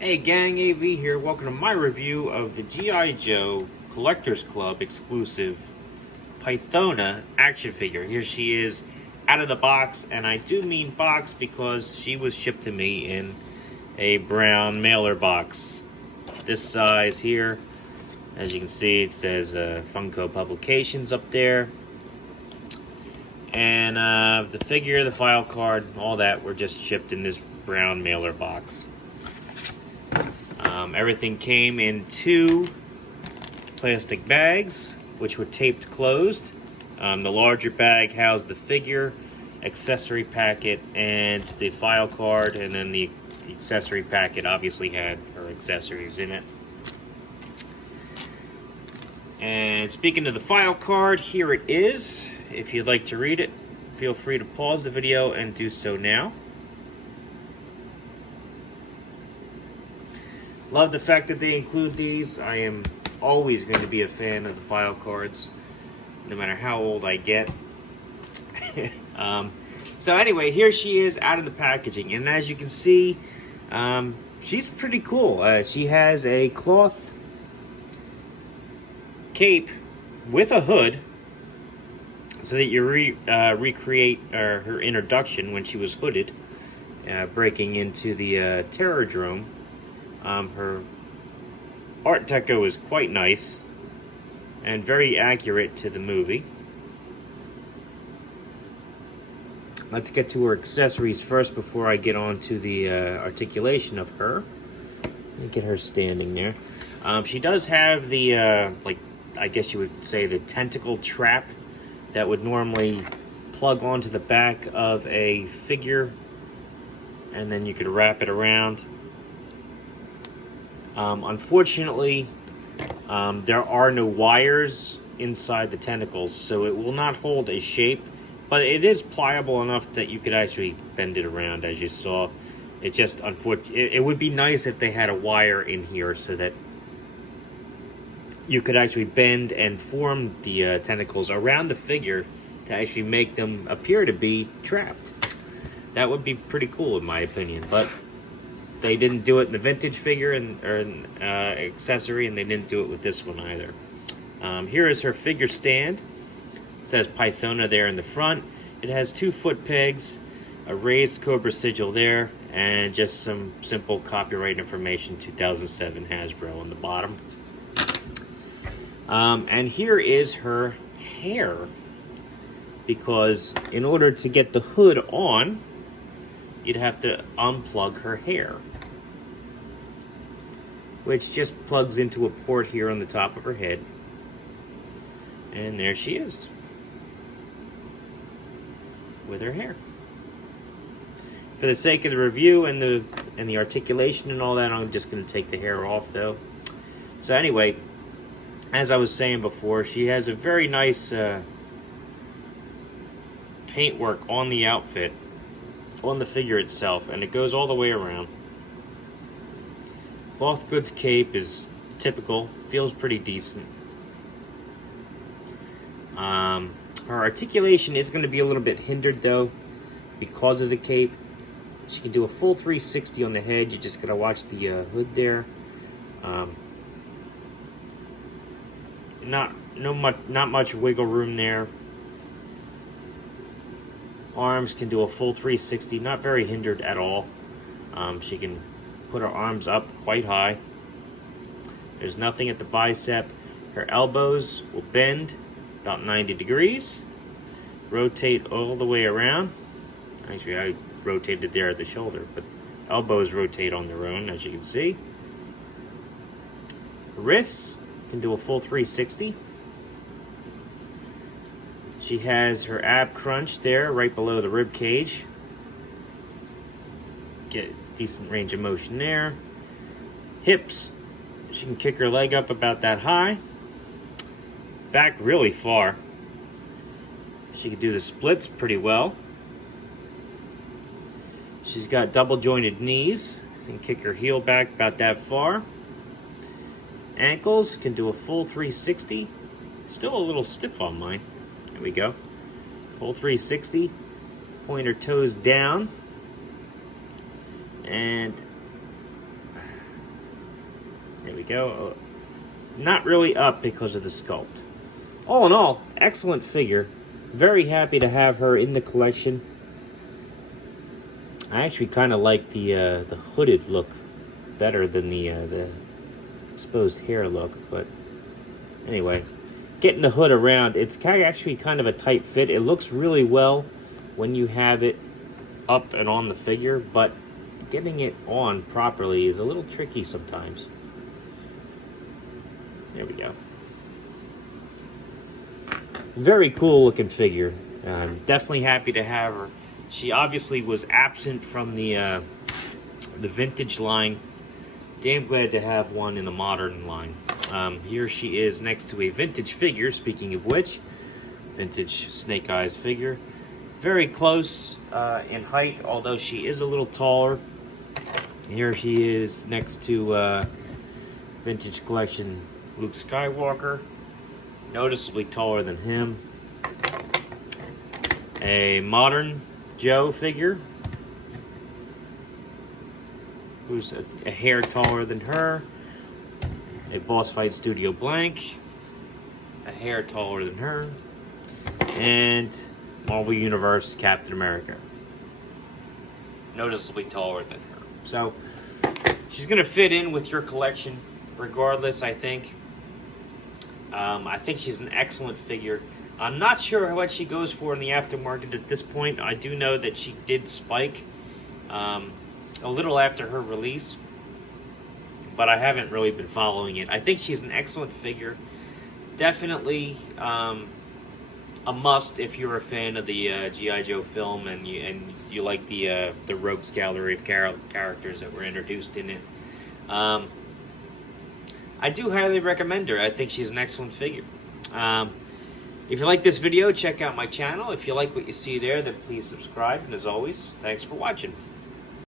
Hey gang, AV here. Welcome to my review of the G.I. Joe Collectors Club exclusive Pythona action figure. Here she is out of the box, and I do mean box because she was shipped to me in a brown mailer box. This size here. As you can see, it says Funko Publications up there. And the figure, the file card, all that were just shipped in this brown mailer box. Everything came in 2 plastic bags, which were taped closed. The larger bag housed the figure, accessory packet, and the file card, and then the accessory packet obviously had her accessories in it. And speaking of the file card, here it is. If you'd like to read it, feel free to pause the video and do so now. Love the fact that they include these. I am always going to be a fan of the file cards, no matter how old I get. So anyway, here she is out of the packaging, and as you can see, she's pretty cool. She has a cloth cape with a hood, so that you recreate her introduction when she was hooded, breaking into the Terrordrome. Her art deco is quite nice and very accurate to the movie. Let's get to her accessories first before I get on to the articulation of her. Let me get her standing there. She does have the, like, I guess you would say the tentacle trap that would normally plug onto the back of a figure, and then you could wrap it around. Unfortunately, there are no wires inside the tentacles, so it will not hold a shape, but it is pliable enough that you could actually bend it around, as you saw. It just, unfortunately, it would be nice if they had a wire in here so that you could actually bend and form the tentacles around the figure to actually make them appear to be trapped. That would be pretty cool in my opinion, but they didn't do it in the vintage figure or accessory, and they didn't do it with this one either. Here is her figure stand. It says Pythona there in the front. It has 2 foot pegs, a raised Cobra sigil there, and just some simple copyright information, 2007 Hasbro on the bottom. And here is her hair, because in order to get the hood on, you'd have to unplug her hair, which just plugs into a port here on the top of her head. And there she is with her hair. For the sake of the review and the articulation and all that, I'm just going to take the hair off though. So anyway, as I was saying before, she has a very nice paintwork on the outfit, on the figure itself, and it goes all the way around. Cloth goods cape is typical, feels pretty decent. Her articulation is going to be a little bit hindered though because of the cape. She can do a full 360 on the head. You just gotta watch the hood there. Not much wiggle room there. Arms can do a full 360, not very hindered at all. She can put her arms up quite high. There's nothing at the bicep. Her elbows will bend about 90 degrees. Rotate all the way around. Actually, I rotated there at the shoulder, but elbows rotate on their own, as you can see. Wrists can do a full 360. She has her ab crunch there, right below the rib cage. Get decent range of motion there. Hips, she can kick her leg up about that high. Back really far. She can do the splits pretty well. She's got double jointed knees. She can kick her heel back about that far. Ankles can do a full 360. Still a little stiff on mine. There we go. Full 360. Point her toes down. And There we go. Not really up because of the sculpt. All in all, excellent figure. Very happy to have her in the collection. I actually kind of like the hooded look better than the exposed hair look. But anyway, getting the hood around, it's actually kind of a tight fit. It looks really well when you have it up and on the figure, but getting it on properly is a little tricky sometimes. There we go. Very cool looking figure. I'm definitely happy to have her. She obviously was absent from the vintage line. Damn glad to have one in the modern line. Here she is next to a vintage figure, speaking of which. Vintage Snake Eyes figure. Very close in height, although she is a little taller. Here she is next to Vintage Collection Luke Skywalker. Noticeably taller than him. A modern Joe figure, who's a hair taller than her. A Boss Fight Studio Blank, a hair taller than her. And Marvel Universe Captain America, noticeably taller than her. So she's going to fit in with your collection regardless, I think. I think she's an excellent figure. I'm not sure what she goes for in the aftermarket at this point. I do know that she did spike a little after her release, but I haven't really been following it. I think she's an excellent figure. Definitely a must if you're a fan of the G.I. Joe film and you like the Rogues Gallery of characters that were introduced in it. I do highly recommend her. I think she's an excellent figure. If you like this video, check out my channel. If you like what you see there, then please subscribe. And as always, thanks for watching.